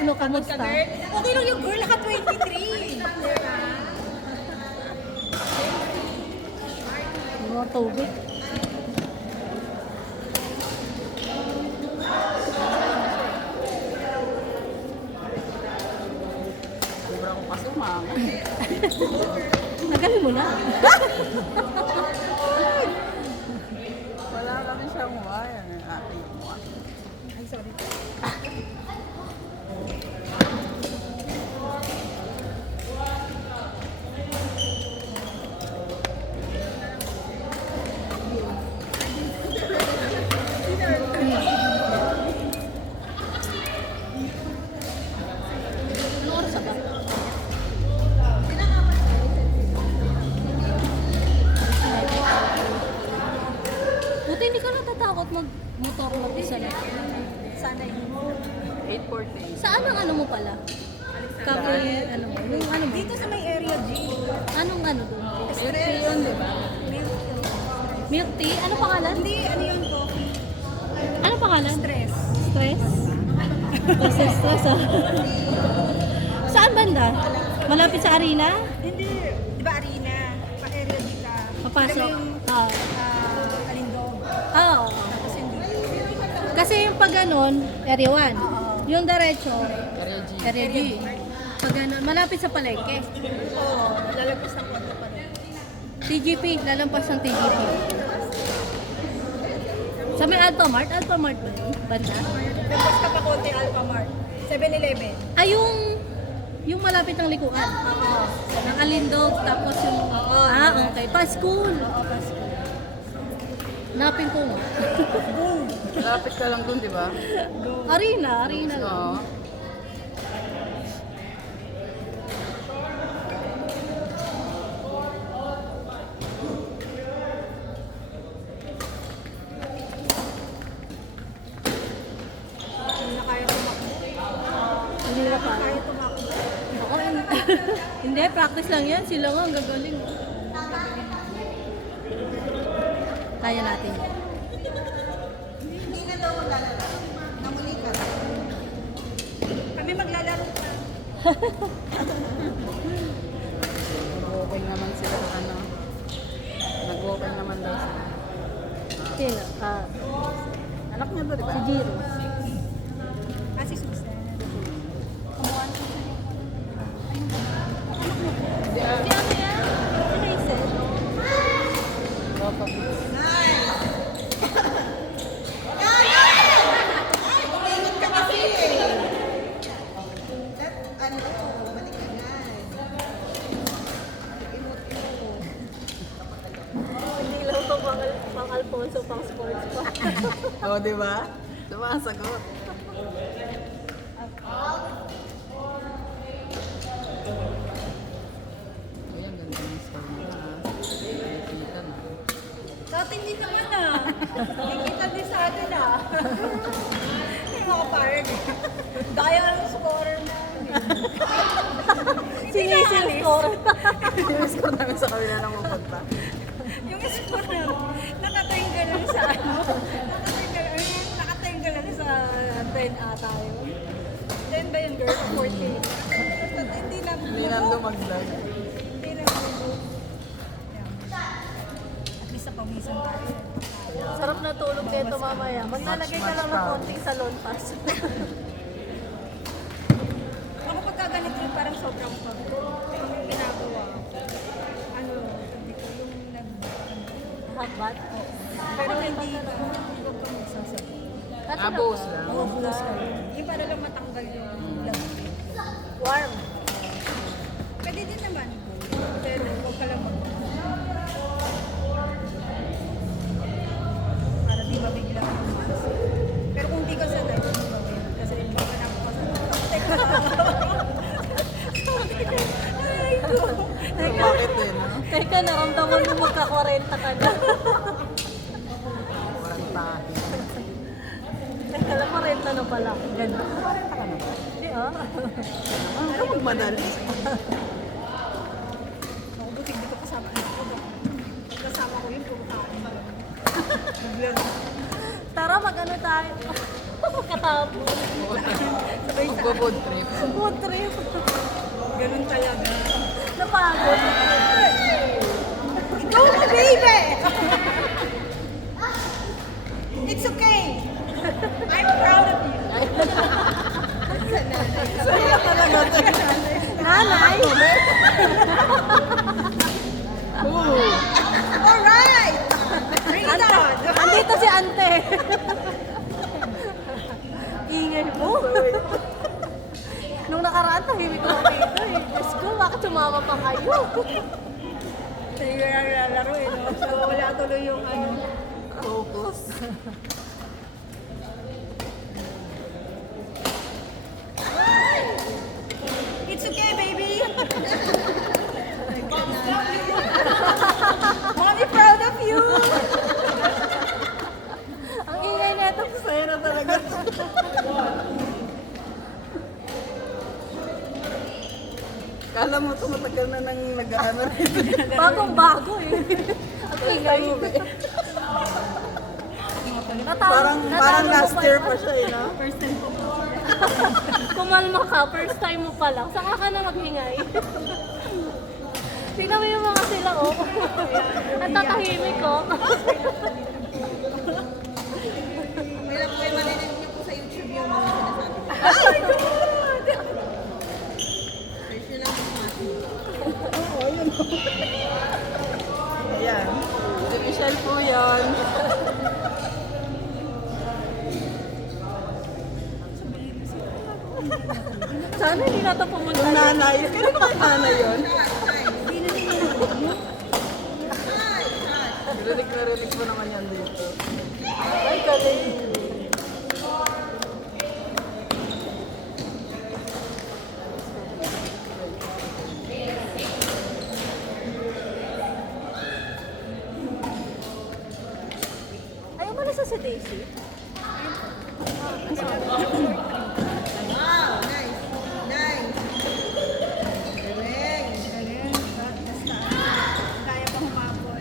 Ano, kamusta? Okay lang yung girl, naka-23. Yung mga tubig. Sobra ko kasumama. Nagalin mo na. Wala kami siyang wire. Aking mukha. Ay, sorry. Ano oras ba? Buti hindi ka natatakot mag-motor mag-isa na. Sana yun. 8:40. Saan ang ano mo pala? Cafe, ano mo? Yung ano mo? Dito sa may area G. Anong ano doon? Ito yun, di ba? Milk tea? Ano pangalan? Hindi, ano yun, coffee. Ano pangalan? Stress. Stress? Kasi stress ah. Saan banda? Malapit sa arena? Hindi. Di ba arena? Pa-area G ka. Papasok? Alam mo yung Ah. Alindog. Oo. Tapos hindi. Kasi yung pag ganon, area 1. Oo. Yung diretso, Reggie. area G. Pag ganon, malapit sa palengke. Oo. Lalabas ng kwarto pa rin. TGP, lalampas ng TGP. Sa may Alphamart? Alphamart ba yun? Banda? Lalabas ka pa konti Alphamart. 7-Eleven. Ay, yung malapit ng likuan. Oo. Ng Alindog, tapos yung... Oo. okay. Pa-school. Oo, Pasko. Napin ko nga. Malapit ka lang dun, di ba? Arena lang. Oo. Hindi na kaya tumakbo. Hindi na pa. Kaya tumakbo. Ako, hindi, practice lang yan. Sila nga, ang gagaling. Kaya natin. Hindi na daw maglalaro. Namuli ka. Kami maglalaro pa. Nag-walking naman sila, ano. Nag-walking naman daw sila. Sino? Anak niya ba, di ba? Si Jiro. Si Susan. Kumuha ko sa Si ano yan? Si Hazel. Papa. Umingat ka kasi eh. Hindi lang ito pang Alfonso, pang sports pa. Oo, di ba? Sumasagot. Ayan, ganda ng store nila. Kita na. Sa atin din naman ah. Kikita din sa atin ah. Hindi mga parang. Daya ang scorer na. Si Hazel score. Yung score namin sa kabila ng mapunta. Yung score na nakatinggal lang sa ano. Nakatinggal lang sa 10 ata yun. 10 ba yung girl? 14. Hindi na. Hindi na dumagdag. Hindi na. At least sa pawisan tayo. Sarap na tulog nito mamaya. Maglalagay ka lang ng konting salon pass. Ako pagka ganito yung parang sobrang pagod. Yung ginagawa. Ano, sabi ko, yung Hot bath. pero hindi ka, huwag kang magsasabi. Abos lang. Oo, bulas ka lang. Yung para lang matanggal yung lamig. Warm. Pwede din naman. Pero huwag ka lang para di mabigla ka tumaas. Pero kung di ka sanay, huwag mo gawin. Kasi baka na ako kasanay. Ay, ko. Bakit eh, no? Teka, naramdaman mo magka-40 ka na. Walang tayo. Teka lang, 40 na pala. Ganda. Hindi ah. Ano ka magmadali? Mabuti dito kasama ako. Kasama ko yun, puro kain. Naglaro. Tara, mag-ano tayo. Pagkatapos. Mag-food trip. Food trip. Ganun talaga. Napagod. Go na, baby! It's okay. I'm proud of you. Saya talaga. Nanay. Alright! Bring it on! Andito si ante. Ingay mo. Nung nakaraan, tahimik ko dito eh. Let's go, bakit sumama pa kayo? Tayo yung lalaro eh, no? So wala tuloy yung ano. Focus. It's okay, baby! Mommy proud of you! Ang ingay neto. Saya na talaga. Kala mo ito matagal na nang nag-ano. Bagong-bago eh. Ang ingay. Parang last year pa siya eh, no? First time ko po. Kumalma ka, first time mo pa lang. Saka ka na mag-ingay. Tingnan mo yung mga sila, oh. Ang tatahimik, oh. May marinig niyo po sa YouTube yung mga sinasabi ko. Ay, God! Pressure lang po natin. Ayan. Si Michelle po yun. Sana hindi na ito pumunta. Yung nanay. Kailan ba yung nanay yun? Rinig mo naman yan dito. Ay, galing. Ay, umalis na si Daisy. Wow, nice. Nice. Galing. Galing. Basta. Kaya pa humabol.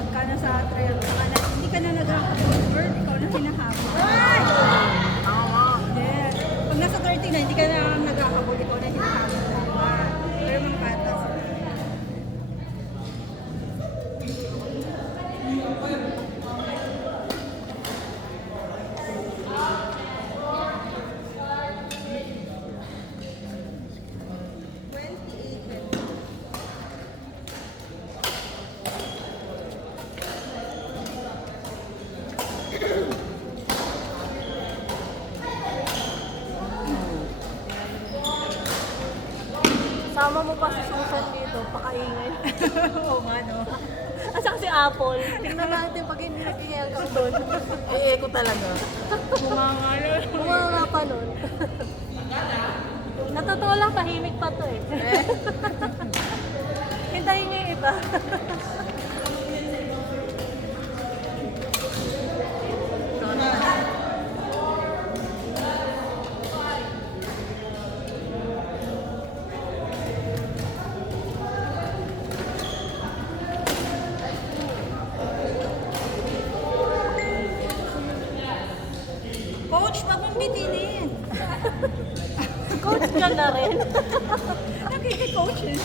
Pagka nasa trail, hindi ka na nag-habol, bird, ikaw na hinahabol. Tama. Yes. Pag nasa 30 na, hindi ka na nag-habol, ikaw na hinahabol. Pero mang patas. Sama mo pa si Susan dito, pakaingay. Oo nga, no? Asa si Apple? Tingnan natin pag hindi nag-ingay ka doon. Eh, ko talaga. Bumanga pa nun. Natotoo lang, tahimik pa to eh. Hintayin niyo yung iba. Coach, wag mong bitinin. Coach ka na rin. Nakiki-coaches.